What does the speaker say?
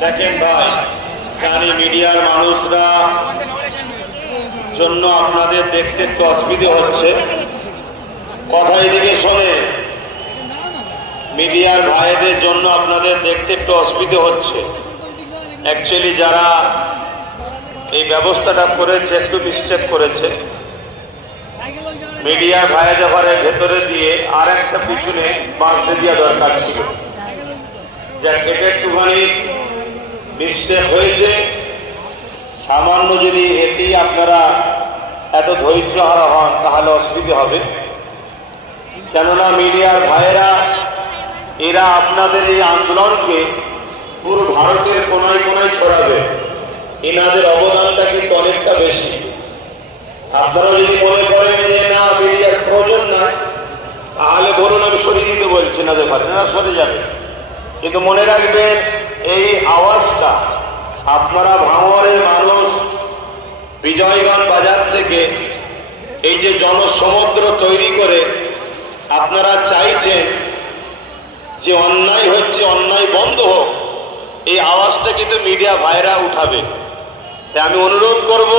দেখেন ভাই, জানি মিডিয়ার মানুষরা জন্য আপনাদের দেখতে একটু অসুবিধে হচ্ছে, কথা এদিকে শোনে। মিডিয়ার ভাইদের জন্য আপনাদের দেখতে একটু অসুবিধে হচ্ছে। অ্যাকচুয়ালি যারা এই ব্যবস্থাটা করেছে একটু মিস্টেক করেছে। মিডিয়ার ভাইদের ঘরের ভেতরে দিয়ে আর একটা পিছনে বাঁধতে দেওয়া দরকার ছিল। এটা একটুখানি মিস্টেক হয়েছে সামান্য। যদি এতেই আপনারা এত ধৈর্য হারা হন তাহলে অসুবিধে হবে। কেননা মিডিয়ার ভাইয়েরা এরা আপনাদের এই আন্দোলনকে পুরো ভারতের কোনায় কোনায় ছড়াবে। এনাদের অবদানটা কিন্তু অনেকটা বেশি। আপনারা যদি মনে করেন যে না মিডিয়ার প্রয়োজন নাই তাহলে বলুন, আমি সরিয়ে দিতে বলছি না, পারেন না, সরে যাবে। কিন্তু মনে রাখবেন এই আওয়াজটা আপনারা ভাঙড়ের মানুষ বিজয়গঞ্জ বাজার থেকে এই যে জনসমুদ্র তৈরি করে আপনারা চাইছেন যে অন্যায় হচ্ছে, অন্যায় বন্ধ হোক, এই আওয়াজটা কিন্তু মিডিয়া ভাইরা উঠাবে। তাই আমি অনুরোধ করব